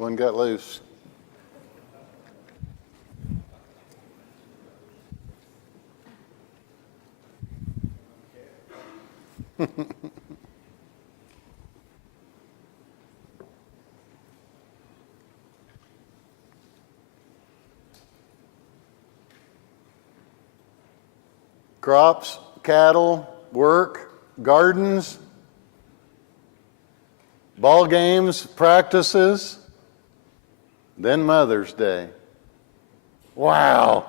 One got loose. Crops, cattle, work, gardens, ball games, practices, then Mother's Day. Wow.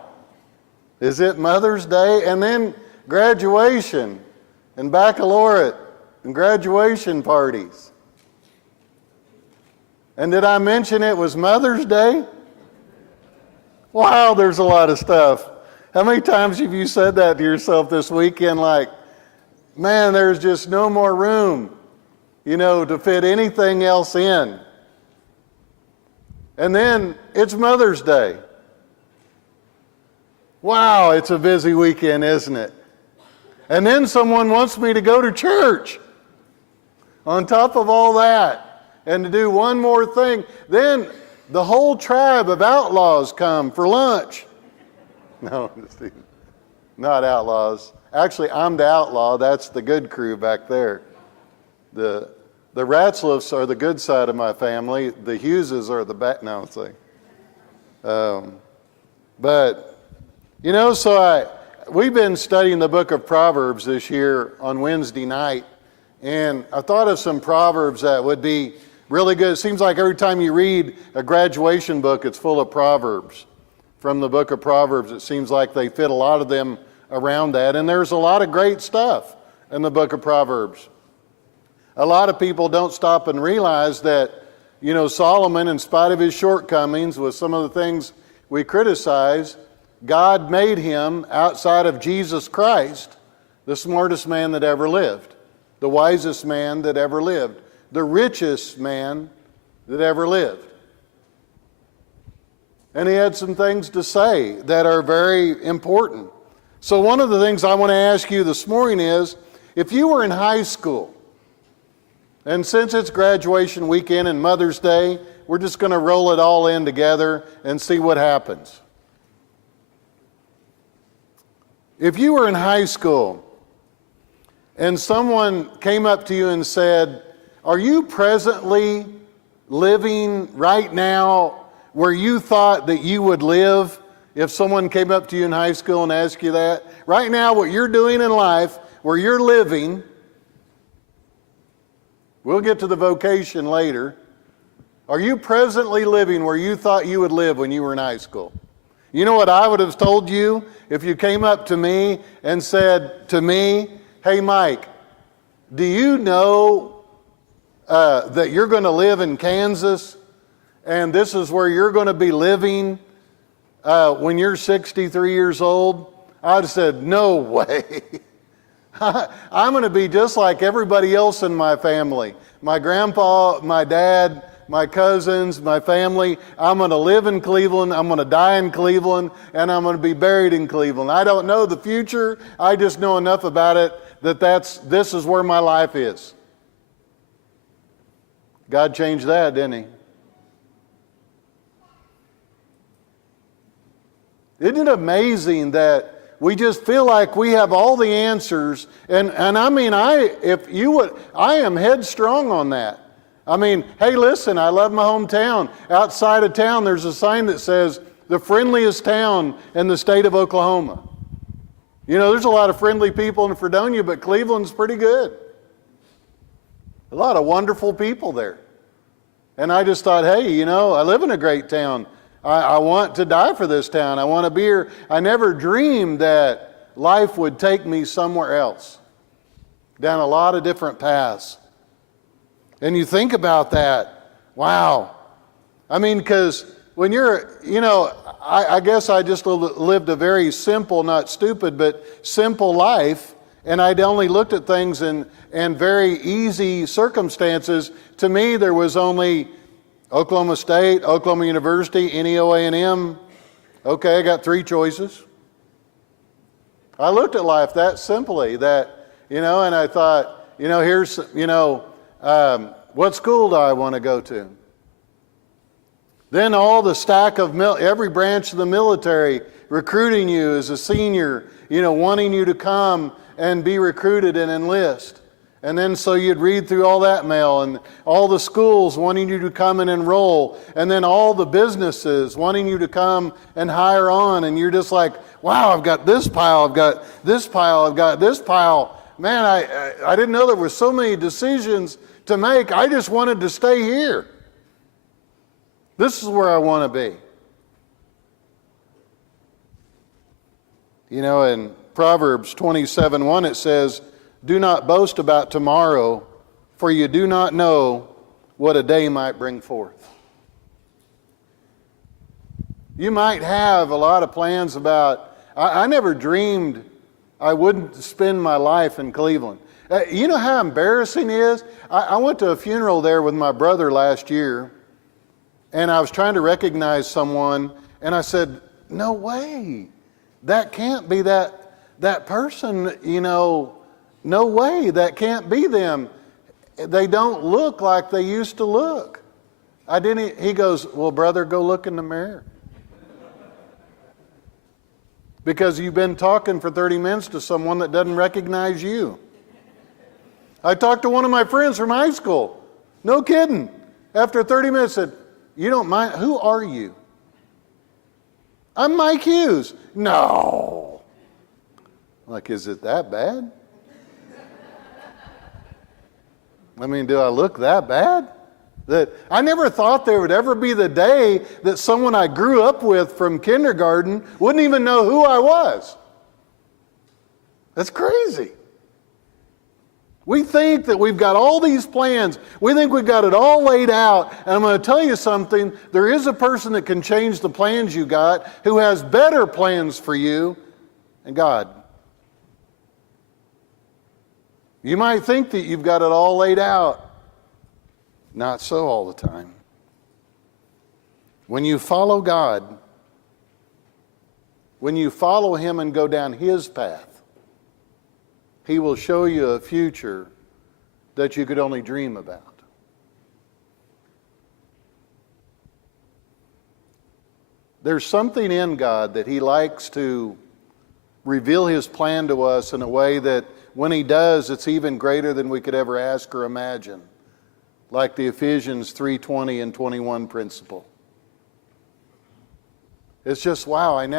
Is it Mother's Day? And then graduation and baccalaureate and graduation parties. And did I mention it was Mother's Day? Wow, there's a lot of stuff. How many times have you said that to yourself this weekend, like, man, there's just no more room, to fit anything else in? And then it's Mother's Day. Wow, it's a busy weekend, isn't it? And then someone wants me to go to church on top of all that and to do one more thing. Then the whole tribe of outlaws come for lunch. No, not outlaws. Actually, I'm the outlaw. That's the good crew back there. The Ratzliffs are the good side of my family. The Hugheses are the bad. No, it's like, but we've been studying the book of Proverbs this year on Wednesday night, and I thought of some proverbs that would be really good. It seems like every time you read a graduation book, it's full of proverbs. From the book of Proverbs, it seems like they fit a lot of them around that. And there's a lot of great stuff in the book of Proverbs. A lot of people don't stop and realize that, Solomon, in spite of his shortcomings with some of the things we criticize, God made him, outside of Jesus Christ, the smartest man that ever lived, the wisest man that ever lived, the richest man that ever lived. And he had some things to say that are very important. So one of the things I want to ask you this morning is, if you were in high school, and since it's graduation weekend and Mother's Day, we're just going to roll it all in together and see what happens. If you were in high school and someone came up to you and said, are you presently living right now where you thought that you would live? If someone came up to you in high school and asked you that, right now what you're doing in life, where you're living, we'll get to the vocation later. Are you presently living where you thought you would live when you were in high school? You know what I would have told you if you came up to me and said to me, hey Mike, do you know that you're going to live in Kansas and this is where you're going to be living when you're 63 years old? I'd have said, no way. I'm going to be just like everybody else in my family. My grandpa, my dad, my cousins, my family. I'm going to live in Cleveland. I'm going to die in Cleveland. And I'm going to be buried in Cleveland. I don't know the future. I just know enough about it that this is where my life is. God changed that, didn't he? Isn't it amazing that we just feel like we have all the answers? And I mean, I am headstrong on that. I mean, hey, listen, I love my hometown. Outside of town, there's a sign that says, the friendliest town in the state of Oklahoma. There's a lot of friendly people in Fredonia, but Cleveland's pretty good. A lot of wonderful people there. And I just thought, hey, I live in a great town. I want to die for this town. I want to be here. I never dreamed that life would take me somewhere else, down a lot of different paths. And you think about that, wow. I mean, because when you're, I guess I just lived a very simple, not stupid, but simple life, and I'd only looked at things in very easy circumstances. To me, there was only Oklahoma State, Oklahoma University, NEO A&M. Okay, I got 3 choices. I looked at life that simply, that, and I thought, here's, what school do I want to go to? Then all the stack of every branch of the military recruiting you as a senior, wanting you to come and be recruited and enlist. And then so you'd read through all that mail, and all the schools wanting you to come and enroll, and then all the businesses wanting you to come and hire on, and you're just like, wow, I've got this pile, I've got this pile, I've got this pile. Man, I didn't know there were so many decisions to make. I just wanted to stay here. This is where I want to be. In Proverbs 27:1 it says, do not boast about tomorrow, for you do not know what a day might bring forth. You might have a lot of plans about, I never dreamed I wouldn't spend my life in Cleveland. You know how embarrassing it is? I went to a funeral there with my brother last year, and I was trying to recognize someone, and I said, no way. That can't be that person, no way, that can't be them. They don't look like they used to look. He goes, well, brother, go look in the mirror. Because you've been talking for 30 minutes to someone that doesn't recognize you. I talked to one of my friends from high school. No kidding. After 30 minutes, said, you don't mind, who are you? I'm Mike Hughes. No. Like, is it that bad? Do I look that bad? That I never thought there would ever be the day that someone I grew up with from kindergarten wouldn't even know who I was. That's crazy. We think that we've got all these plans. We think we've got it all laid out. And I'm going to tell you something. There is a person that can change the plans you got, who has better plans for you, and God. You might think that you've got it all laid out. Not so all the time. When you follow God, when you follow Him and go down His path, He will show you a future that you could only dream about. There's something in God that He likes to reveal His plan to us in a way that when He does, it's even greater than we could ever ask or imagine. Like the Ephesians 3:20 and 21 principle. It's just, wow, I'm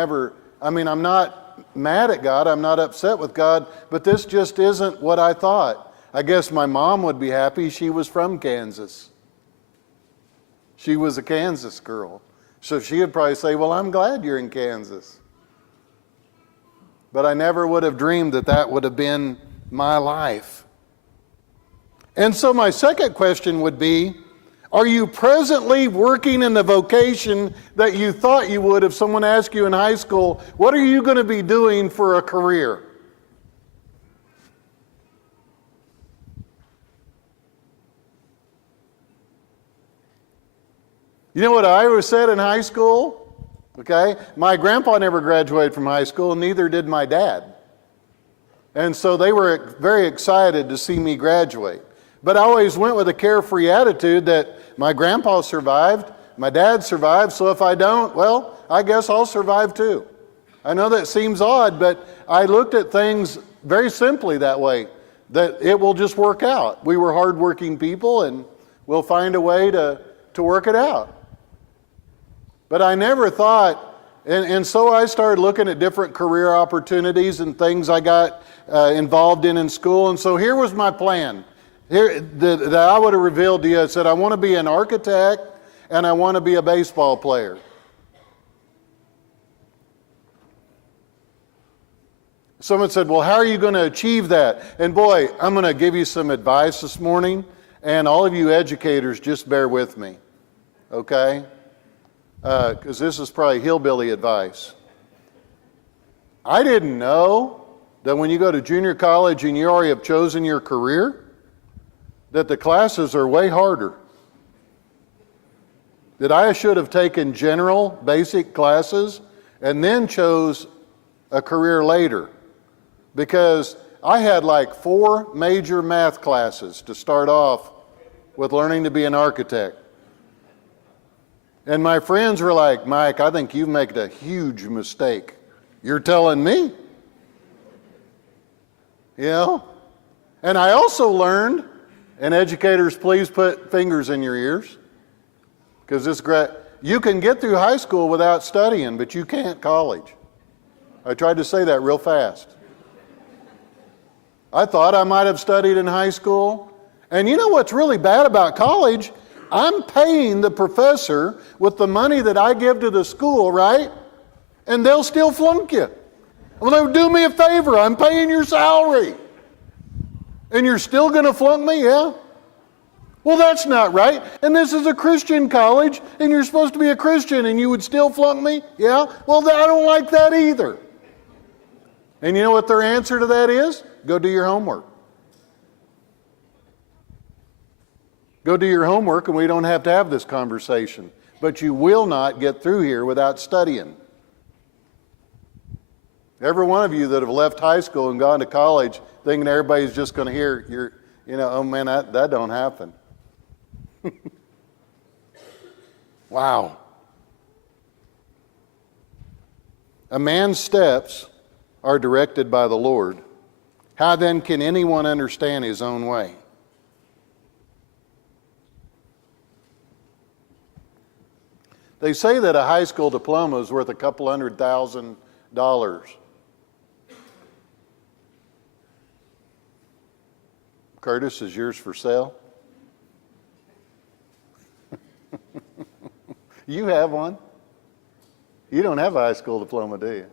not mad at God, I'm not upset with God, but this just isn't what I thought. I guess my mom would be happy. She was from Kansas. She was a Kansas girl. So she would probably say, well, I'm glad you're in Kansas. But I never would have dreamed that that would have been my life. And so my second question would be, are you presently working in the vocation that you thought you would if someone asked you in high school, what are you going to be doing for a career? You know what I always said in high school? Okay, my grandpa never graduated from high school, and neither did my dad. And so they were very excited to see me graduate. But I always went with a carefree attitude that my grandpa survived, my dad survived, so if I don't, well, I guess I'll survive too. I know that seems odd, but I looked at things very simply that way, that it will just work out. We were hardworking people, and we'll find a way to work it out. But I never thought, and so I started looking at different career opportunities and things I got involved in school, and so here was my plan. That I would have revealed to you. I said, I want to be an architect and I want to be a baseball player. Someone said, well, how are you going to achieve that? And boy, I'm going to give you some advice this morning, and all of you educators, just bear with me, okay? Because this is probably hillbilly advice. I didn't know that when you go to junior college and you already have chosen your career, that the classes are way harder. That I should have taken general, basic classes and then chose a career later. Because I had like 4 major math classes to start off with learning to be an architect. And my friends were like, Mike, I think you've made a huge mistake. You're telling me? You know? And I also learned, and educators, please put fingers in your ears, because you can get through high school without studying, but you can't college. I tried to say that real fast. I thought I might have studied in high school. And you know what's really bad about college? I'm paying the professor with the money that I give to the school, right? And they'll still flunk you. Well, they would do me a favor. I'm paying your salary. And you're still going to flunk me? Yeah. Well, that's not right. And this is a Christian college, and you're supposed to be a Christian, and you would still flunk me? Yeah. Well, I don't like that either. And you know what their answer to that is? Go do your homework. Go do your homework, and we don't have to have this conversation. But you will not get through here without studying. Every one of you that have left high school and gone to college thinking everybody's just going to hear, oh man, that don't happen. Wow. A man's steps are directed by the Lord. How then can anyone understand his own way? They say that a high school diploma is worth a couple $100,000. Curtis, is yours for sale? You have one? You don't have a high school diploma, do you?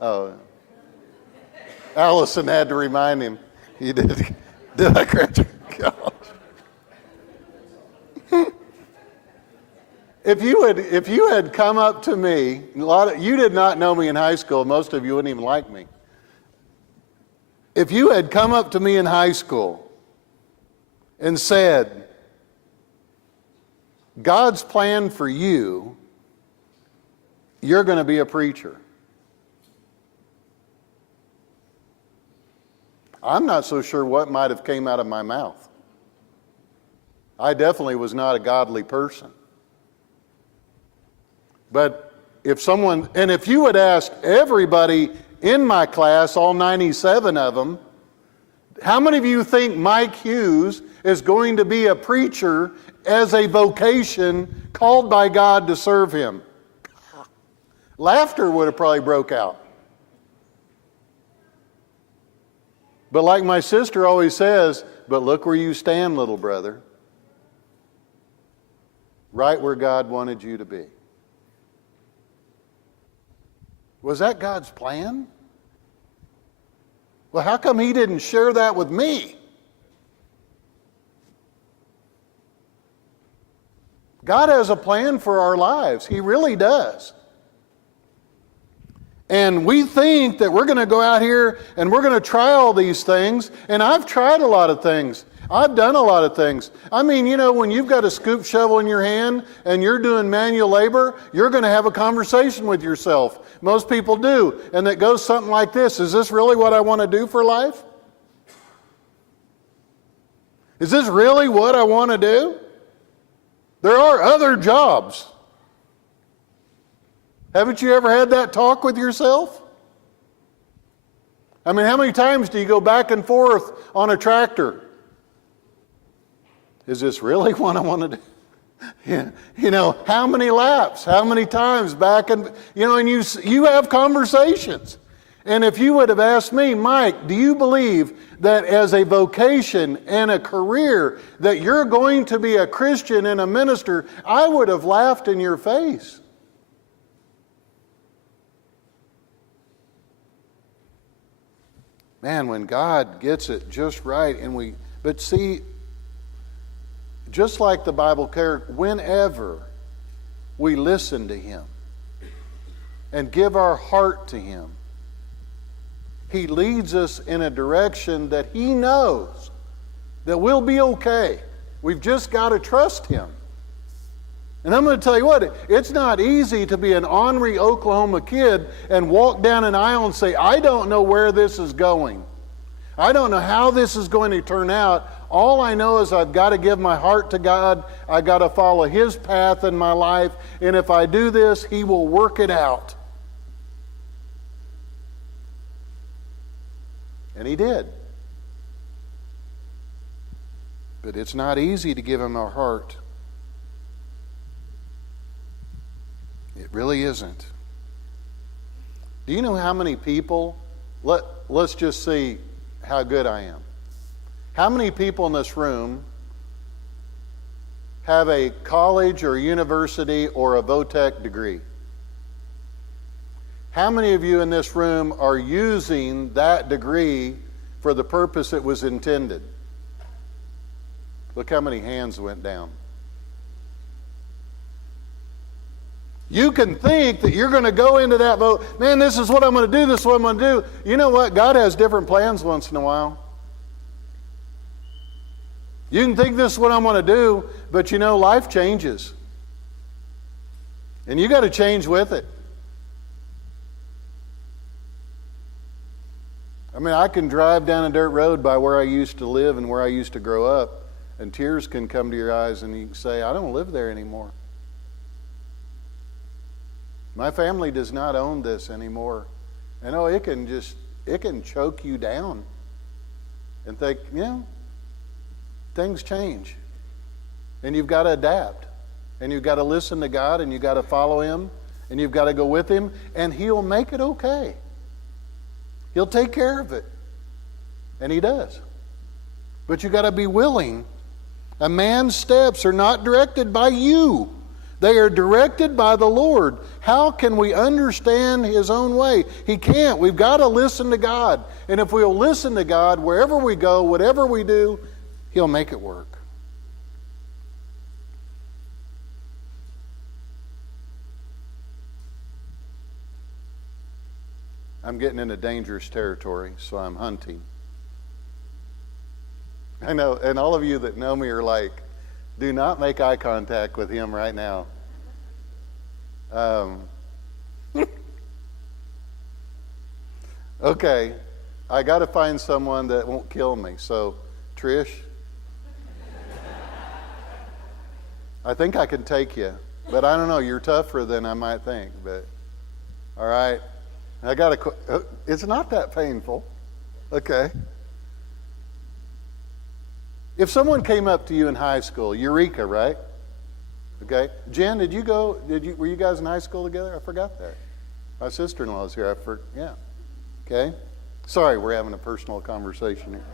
Oh. Allison had to remind him. You did. Did I graduate college? If you had come up to me, you did not know me in high school. Most of you wouldn't even like me. If you had come up to me in high school and said, God's plan for you, you're going to be a preacher. I'm not so sure what might have came out of my mouth. I definitely was not a godly person. But if you had asked everybody in my class, all 97 of them, how many of you think Mike Hughes is going to be a preacher as a vocation called by God to serve him? Laughter would have probably broke out. But like my sister always says, but look where you stand, little brother. Right where God wanted you to be. Was that God's plan? Well, how come He didn't share that with me? God has a plan for our lives. He really does. And we think that we're going to go out here and we're going to try all these things. And I've tried a lot of things. I've done a lot of things. I mean, when you've got a scoop shovel in your hand and you're doing manual labor, you're going to have a conversation with yourself. Most people do. And it goes something like this. Is this really what I want to do for life? Is this really what I want to do? There are other jobs. Haven't you ever had that talk with yourself? I mean, how many times do you go back and forth on a tractor? Is this really what I want to do? Yeah. How many laps? How many times back and, and you have conversations. And if you would have asked me, Mike, do you believe that as a vocation and a career that you're going to be a Christian and a minister, I would have laughed in your face. Man, when God gets it just right but see, just like the Bible character, whenever we listen to Him and give our heart to Him, He leads us in a direction that He knows that we'll be okay. We've just got to trust Him. And I'm going to tell you what, it's not easy to be an ornery Oklahoma kid and walk down an aisle and say, I don't know where this is going. I don't know how this is going to turn out. All I know is I've got to give my heart to God. I've got to follow His path in my life. And if I do this, He will work it out. And He did. But it's not easy to give Him our heart. It really isn't. Do you know how many people, let's just see how good I am. How many people in this room have a college or university or a vo-tech degree? How many of you in this room are using that degree for the purpose it was intended? Look how many hands went down. You can think that you're going to go into that vote, man, this is what I'm going to do, this is what I'm going to do. You know what? God has different plans once in a while. You can think this is what I'm going to do, but you know, life changes. And you got to change with it. I mean, I can drive down a dirt road by where I used to live and where I used to grow up, and tears can come to your eyes and you can say, I don't live there anymore. My family does not own this anymore. And oh, it can choke you down and think, things change. And you've got to adapt. And you've got to listen to God, and you've got to follow Him, and you've got to go with Him, and He'll make it okay. He'll take care of it. And He does. But you've got to be willing. A man's steps are not directed by you. They are directed by the Lord. How can we understand His own way? He can't. We've got to listen to God. And if we'll listen to God, wherever we go, whatever we do, He'll make it work. I'm getting into dangerous territory, so I'm hunting. I know, and all of you that know me are like, do not make eye contact with him right now. Okay, I got to find someone that won't kill me. So, Trish, I think I can take you, but I don't know. You're tougher than I might think. But all right, I got to. It's not that painful. Okay. If someone came up to you in high school, Eureka, right? Okay. Jen, were you guys in high school together? I forgot that. My sister-in-law's here. Yeah. Okay. Sorry, we're having a personal conversation here.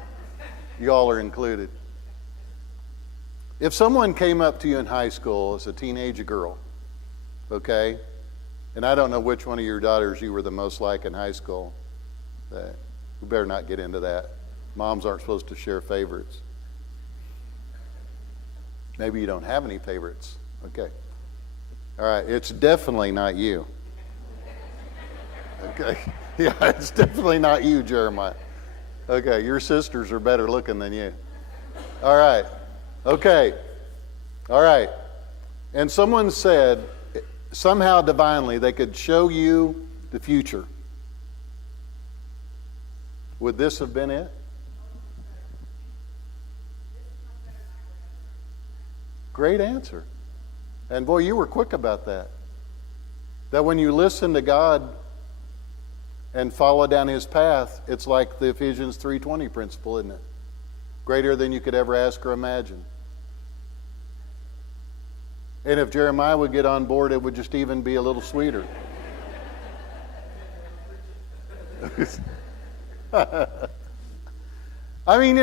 You all are included. If someone came up to you in high school as a teenage girl, okay, and I don't know which one of your daughters you were the most like in high school, we better not get into that. Moms aren't supposed to share favorites. Maybe you don't have any favorites. Okay. All right. It's definitely not you. Okay. Yeah, it's definitely not you, Jeremiah. Okay. Your sisters are better looking than you. All right. Okay. All right. And someone said, somehow divinely, they could show you the future. Would this have been it? Great answer. And boy, you were quick about that. That when you listen to God and follow down His path, it's like the Ephesians 3:20 principle, isn't it? Greater than you could ever ask or imagine. And if Jeremiah would get on board, it would just even be a little sweeter. I mean,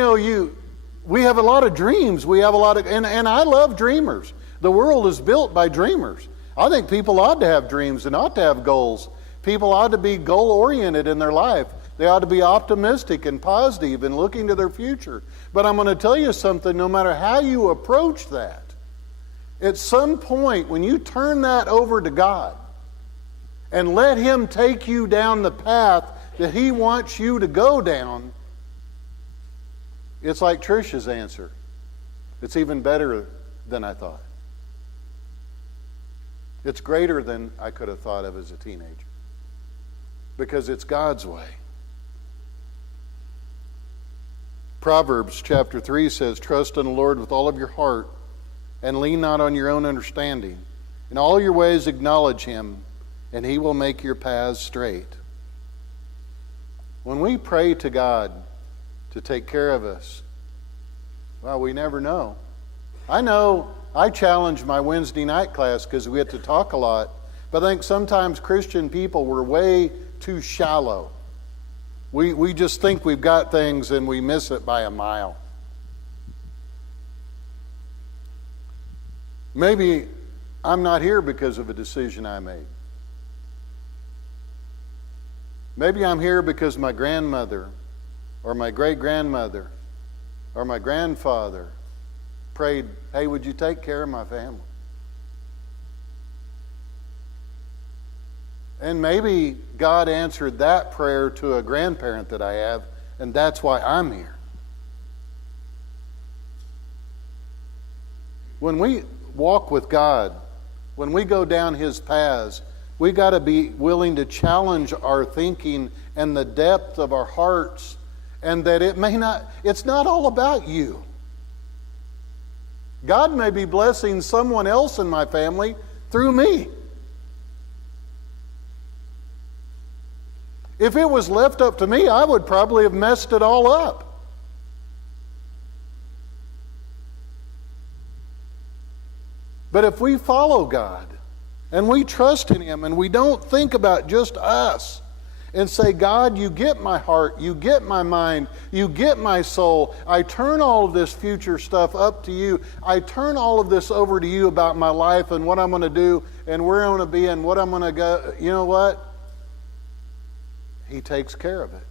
we have a lot of dreams. We have a lot of, and I love dreamers. The world is built by dreamers. I think people ought to have dreams and ought to have goals. People ought to be goal-oriented in their life. They ought to be optimistic and positive and looking to their future. But I'm going to tell you something, no matter how you approach that, at some point when you turn that over to God and let Him take you down the path that He wants you to go down, it's like Trish's answer. It's even better than I thought. It's greater than I could have thought of as a teenager. Because it's God's way. Proverbs chapter 3 says, trust in the Lord with all of your heart and lean not on your own understanding. In all your ways acknowledge him, and he will make your paths straight. When we pray to God to take care of us, well, we never know. I know I challenge my Wednesday night class because we get to talk a lot, but I think sometimes Christian people were way too shallow. We just think we've got things and we miss it by a mile. Maybe I'm not here because of a decision I made. Maybe I'm here because my grandmother or my great-grandmother or my grandfather prayed, hey, would you take care of my family? And maybe God answered that prayer to a grandparent that I have, and that's why I'm here. When we walk with God, when we go down his paths, we got to be willing to challenge our thinking and the depth of our hearts, and that it's not all about you. God may be blessing someone else in my family through me. If it was left up to me, I would probably have messed it all up. But if we follow God and we trust in him and we don't think about just us and say, God, you get my heart, you get my mind, you get my soul. I turn all of this future stuff up to you. I turn all of this over to you about my life and what I'm going to do and where I'm going to be and what I'm going to go. You know what? He takes care of it.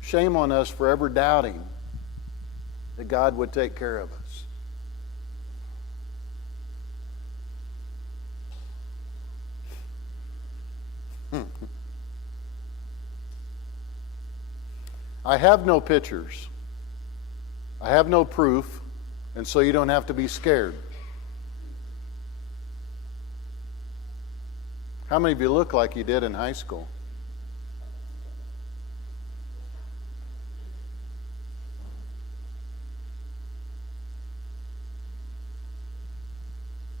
Shame on us for ever doubting that God would take care of us. I have no pictures. I have no proof, and so you don't have to be scared. How many of you look like you did in high school?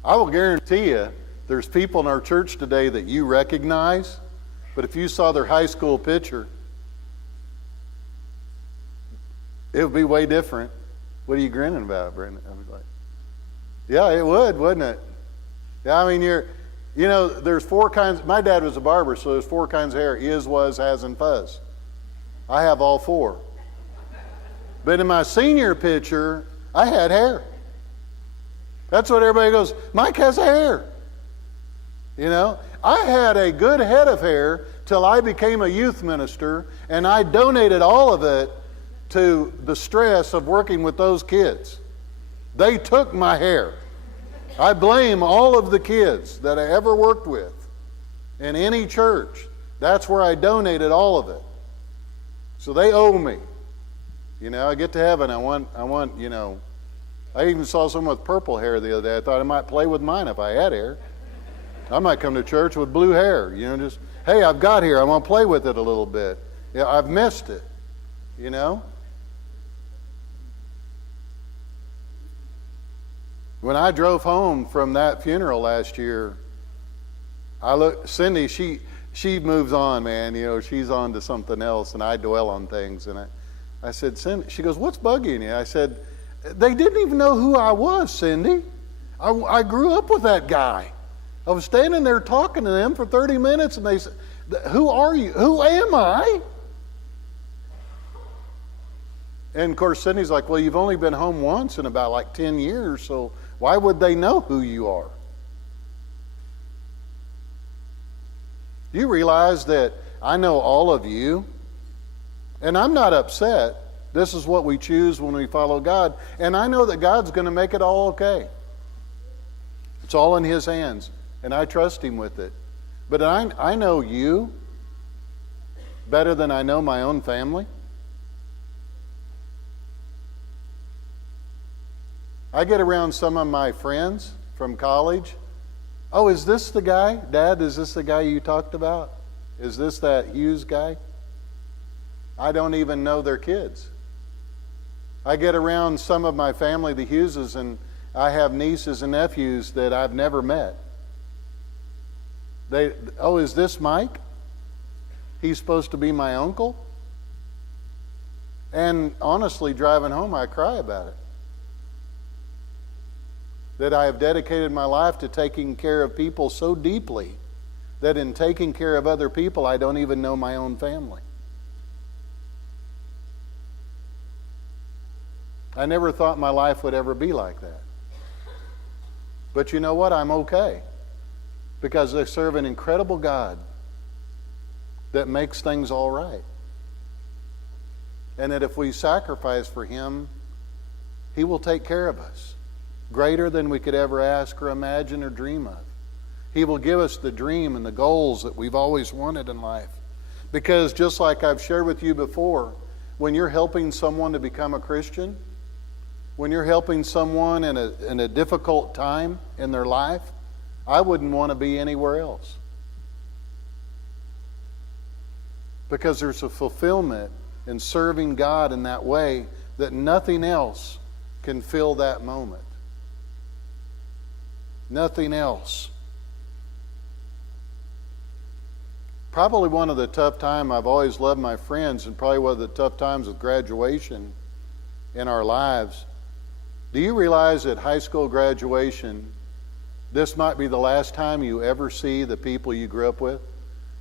I will guarantee you there's people in our church today that you recognize, but if you saw their high school picture, it would be way different. What are you grinning about, Brandon? I was like, yeah, it would, wouldn't it? Yeah, I mean, there's four kinds. My dad was a barber, so there's four kinds of hair: is, was, has, and fuzz. I have all four. But in my senior picture, I had hair. That's what everybody goes, Mike has hair. I had a good head of hair till I became a youth minister, and I donated all of it to the stress of working with those kids. They took my hair. I blame all of the kids that I ever worked with in any church. That's where I donated all of it. So they owe me. I get to heaven, I want, I even saw someone with purple hair the other day. I thought I might play with mine if I had hair. I might come to church with blue hair, just, hey, I've got hair. I want to play with it a little bit. Yeah, I've missed it, When I drove home from that funeral last year, I looked, Cindy, she moves on, man. She's on to something else, and I dwell on things. And I said, Cindy, she goes, what's bugging you? I said, they didn't even know who I was, Cindy. I grew up with that guy. I was standing there talking to them for 30 minutes, and they said, who are you? Who am I? And of course, Cindy's like, well, you've only been home once in about 10 years, so why would they know who you are? Do you realize that I know all of you? And I'm not upset. This is what we choose when we follow God. And I know that God's going to make it all okay. It's all in His hands. And I trust Him with it. But I know you better than I know my own family. I get around some of my friends from college. Oh, is this the guy? Dad, is this the guy you talked about? Is this that Hughes guy? I don't even know their kids. I get around some of my family, the Hugheses, and I have nieces and nephews that I've never met. Oh, is this Mike? He's supposed to be my uncle? And honestly, driving home, I cry about it. That I have dedicated my life to taking care of people so deeply that in taking care of other people, I don't even know my own family. I never thought my life would ever be like that. But you know what? I'm okay. Because I serve an incredible God that makes things all right. And that if we sacrifice for Him, He will take care of us. Greater than we could ever ask or imagine or dream of. He will give us the dream and the goals that we've always wanted in life. Because just like I've shared with you before, when you're helping someone to become a Christian, when you're helping someone in a difficult time in their life, I wouldn't want to be anywhere else. Because there's a fulfillment in serving God in that way that nothing else can fill that moment. Nothing else. Probably one of the tough times, I've always loved my friends, and probably one of the tough times with graduation in our lives. Do you realize at high school graduation, this might be the last time you ever see the people you grew up with?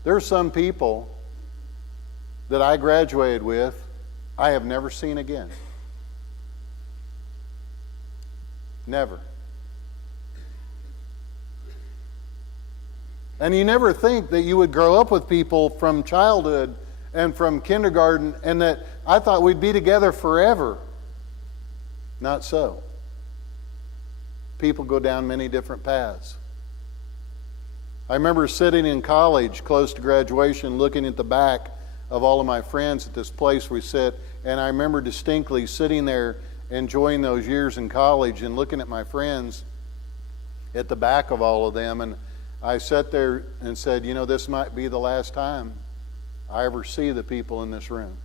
There are some people that I graduated with I have never seen again. Never. And you never think that you would grow up with people from childhood and from kindergarten and that I thought we'd be together forever. Not so. People go down many different paths. I remember sitting in college close to graduation looking at the back of all of my friends at this place we sit, and I remember distinctly sitting there enjoying those years in college and looking at my friends at the back of all of them, and I sat there and said, you know, this might be the last time I ever see the people in this room.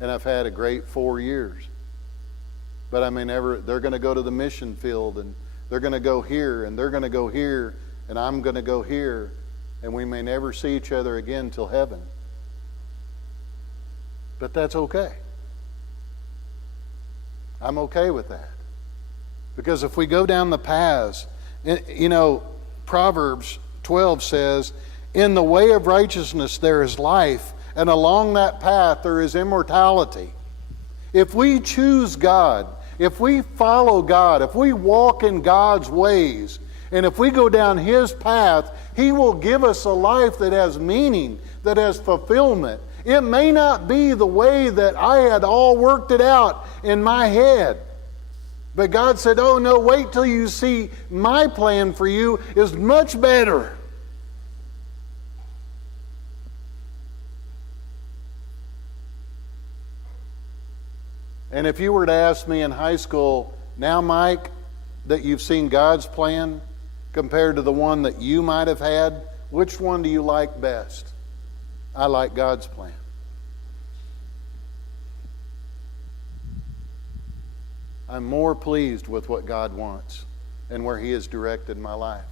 And I've had a great 4 years. But I may never, they're going to go to the mission field, and they're going to go here, and they're going to go here, and I'm going to go here, and we may never see each other again till heaven. But that's okay. I'm okay with that. Because if we go down the paths, you know, Proverbs 12 says, in the way of righteousness there is life, and along that path there is immortality. If we choose God, if we follow God, if we walk in God's ways, and if we go down His path, He will give us a life that has meaning, that has fulfillment. It may not be the way that I had all worked it out in my head. But God said, oh no, wait till you see my plan for you is much better. And if you were to ask me in high school, now Mike, that you've seen God's plan compared to the one that you might have had, which one do you like best? I like God's plan. I'm more pleased with what God wants and where He has directed my life.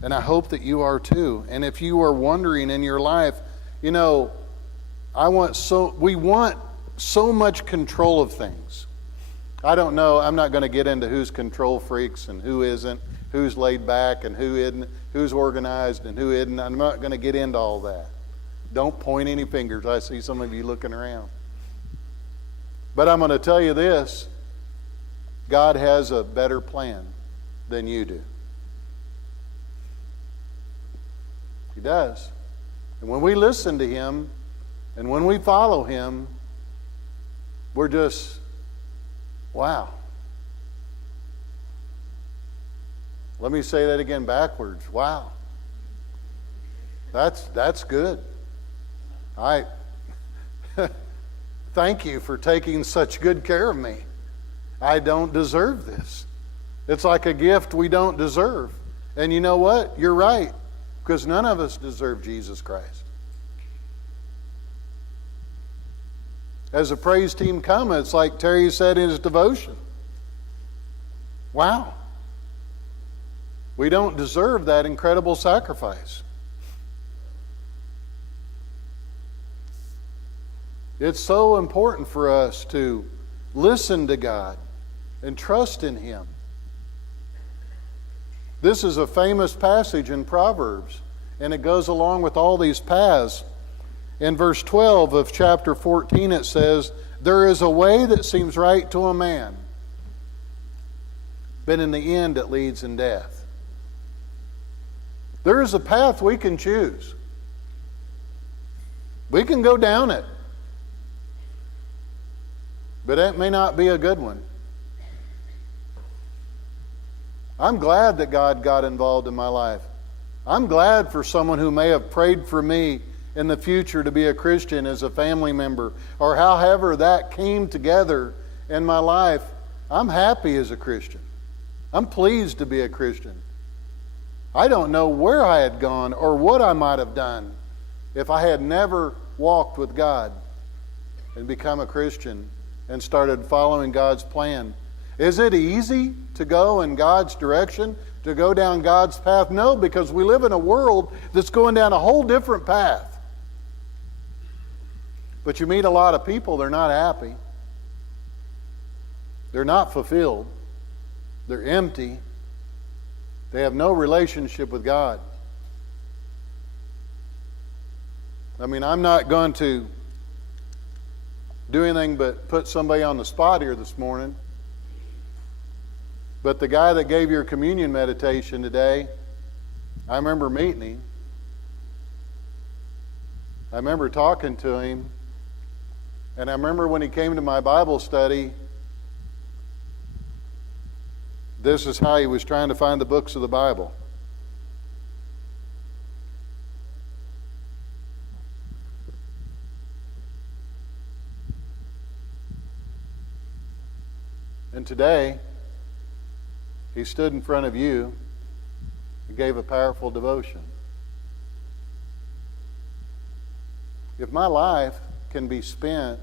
And I hope that you are too. And if you are wondering in your life, you know, we want so much control of things. I don't know, I'm not going to get into who's control freaks and who isn't, who's laid back and who isn't, who's organized and who isn't. I'm not going to get into all that. Don't point any fingers. I see some of you looking around. But I'm going to tell you this, God has a better plan than you do. He does. And when we listen to Him and when we follow Him, we're just, wow. Let me say that again backwards. Wow. That's good. Thank you for taking such good care of me. I don't deserve this. It's like a gift we don't deserve. And you know what? You're right. Because none of us deserve Jesus Christ. as the praise team come, it's like Terry said in his devotion. Wow. We don't deserve that incredible sacrifice. It's so important for us to listen to God and trust in Him. This is a famous passage in Proverbs, and it goes along with all these paths. In verse 12 of chapter 14 it says, "There is a way that seems right to a man, but in the end it leads in death." There is a path we can choose. We can go down it, but it may not be a good one. I'm glad that God got involved in my life. I'm glad for someone who may have prayed for me in the future to be a Christian as a family member, or however that came together in my life. I'm happy as a Christian. I'm pleased to be a Christian. I don't know where I had gone or what I might have done if I had never walked with God and become a Christian and started following God's plan. Is it easy to go in God's direction, to go down God's path? No, because we live in a world that's going down a whole different path. But you meet a lot of people, they're not happy. They're not fulfilled. They're empty. They have no relationship with God. I mean, I'm not going to do anything but put somebody on the spot here this morning. But the guy that gave your communion meditation today, I remember meeting him. I remember talking to him. And I remember when he came to my Bible study, this is how he was trying to find the books of the Bible. And today, he stood in front of you and gave a powerful devotion. If my life can be spent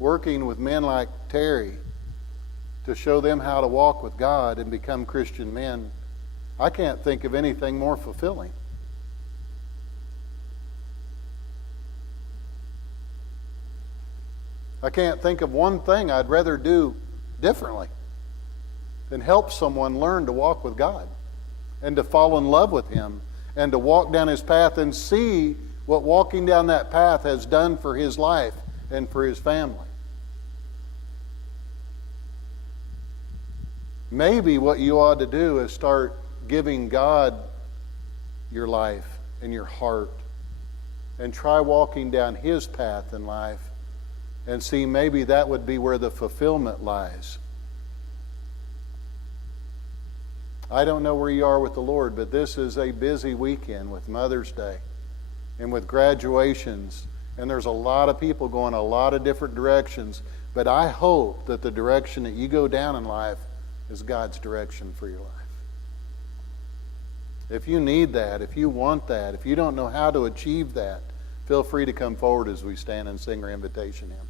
working with men like Terry to show them how to walk with God and become Christian men, I can't think of anything more fulfilling. I can't think of one thing I'd rather do differently than help someone learn to walk with God and to fall in love with Him and to walk down His path and see what walking down that path has done for his life and for his family. Maybe what you ought to do is start giving God your life and your heart and try walking down His path in life and see maybe that would be where the fulfillment lies. I don't know where you are with the Lord, but this is a busy weekend with Mother's Day and with graduations, and there's a lot of people going a lot of different directions, but I hope that the direction that you go down in life is God's direction for your life. If you need that, if you want that, if you don't know how to achieve that, feel free to come forward as we stand and sing our invitation hymn.